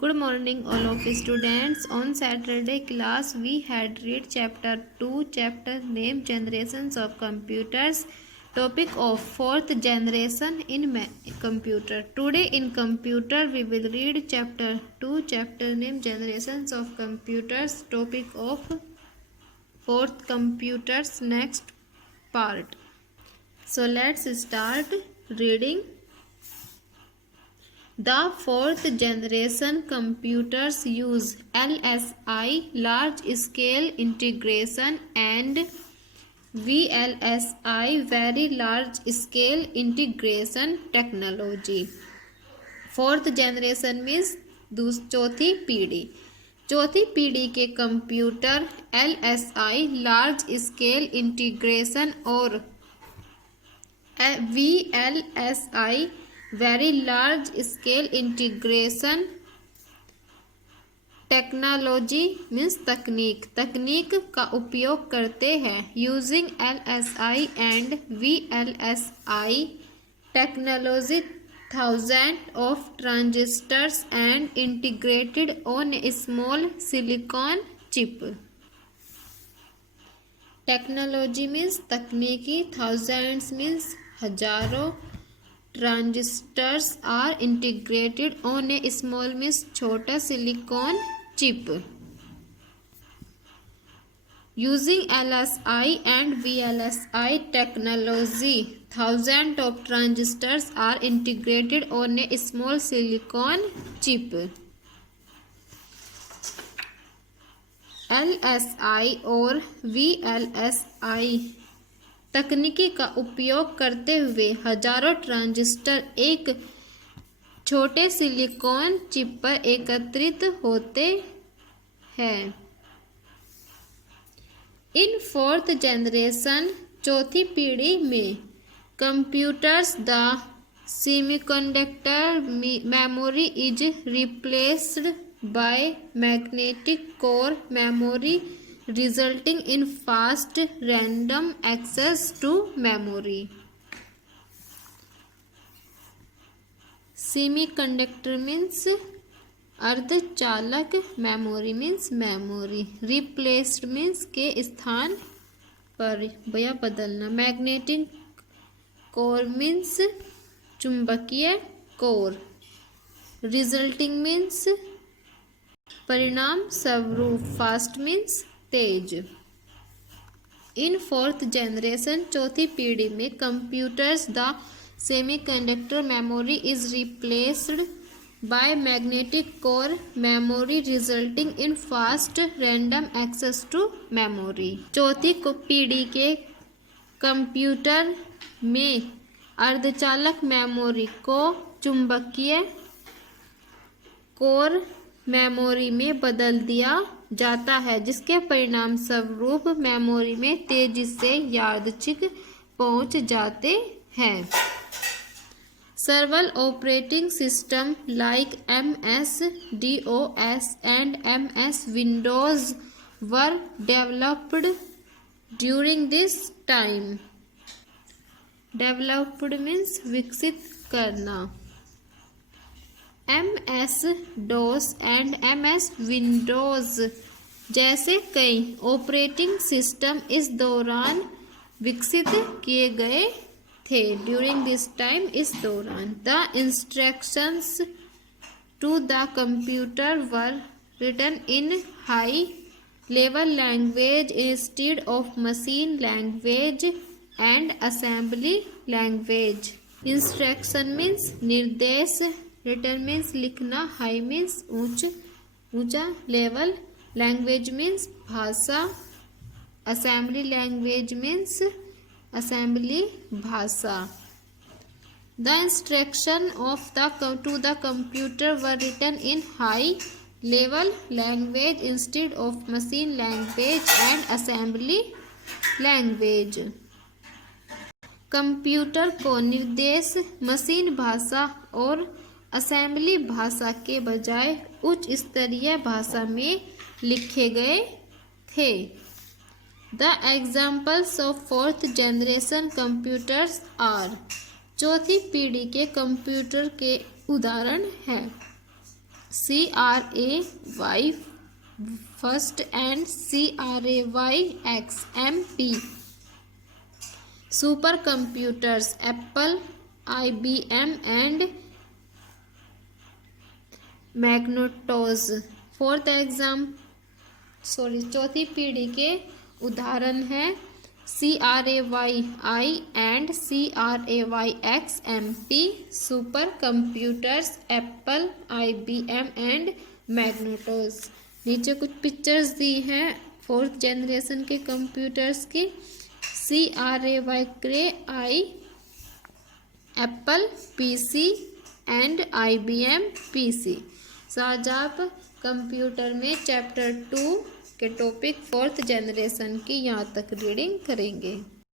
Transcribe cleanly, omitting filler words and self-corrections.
Good morning, all of students. On Saturday class, we had read chapter 2, chapter name Generations of Computers, topic of fourth generation in computer. Today in computer, we will read chapter 2, chapter name Generations of Computers, topic of fourth computers, next part. So let's start reading. The fourth generation computers use LSI large scale integration and VLSI very large scale integration technology. Fourth generation means चौथी पीढ़ी। चौथी पीढ़ी के computer LSI large scale integration और VLSI very large scale integration technology means तकनीक का उपयोग करते हैं। Using LSI and VLSI technology thousand of transistors and integrated on a small silicon chip. Technology means तकनीकी, थाउजेंड्स मीन्स हजारों, transistors are integrated on a small means छोटा silicon chip. Using LSI and VLSI technology thousand of transistors are integrated on a small silicon chip. LSI और VLSI तकनीकी का उपयोग करते हुए हजारों ट्रांजिस्टर एक छोटे सिलिकॉन चिप पर एकत्रित होते हैं। इन फोर्थ जनरेशन चौथी पीढ़ी में computers the semiconductor memory is replaced by magnetic core memory resulting in fast random access to memory. Semiconductor means अर्धचालक, memory means memory, replaced means के स्थान पर या बदलना, magnetic core means चुंबकीय कोर, resulting means परिणाम स्वरूप, fast means तेज। इन फोर्थ जनरेशन चौथी पीढ़ी में computers the semiconductor memory is replaced by magnetic core memory resulting in fast random access to memory. चौथी पीढ़ी के कंप्यूटर में अर्धचालक मेमोरी को चुंबकीय कोर मेमोरी में बदल दिया जाता है, जिसके परिणाम स्वरूप मेमोरी में तेजी से यादृच्छिक पहुंच जाते हैं। Several operating systems like MS DOS and MS Windows were developed during this time. Developed means विकसित करना। MS DOS and MS Windows जैसे कई ऑपरेटिंग सिस्टम इस दौरान विकसित किए गए थे। ड्यूरिंग दिस टाइम इस दौरान the instructions to the computer were written in high level language instead of machine language and assembly language. Instruction means निर्देश, रिटन मीन्स लिखना, हाई मीन्स ऊंचा लेवल, लैंग्वेज मीन्स भाषा, असेंबली लैंग्वेज मीन्स असेंबली भाषा। The instruction of to the computer were written in high level language instead of machine language and assembly language. Computer को निर्देश machine भाषा और assembly भाषा के बजाय उच्च स्तरीय भाषा में लिखे गए थे। The examples of fourth generation computers are चौथी पीढ़ी के कंप्यूटर के उदाहरण हैं। CRAY first and CRAYXMP. Supercomputers Apple, IBM and मैग्नेटोस। चौथी पीढ़ी के उदाहरण है CRAY and CRAYXMP। Super computers Apple, IBM and मैग्नेटोस। नीचे कुछ पिक्चर्स दी हैं फोर्थ जनरेशन के कंप्यूटर्स की। CRAY Apple PC and IBM PC। So आज आप कंप्यूटर में चैप्टर 2 के टॉपिक फोर्थ जनरेशन की यहाँ तक रीडिंग करेंगे।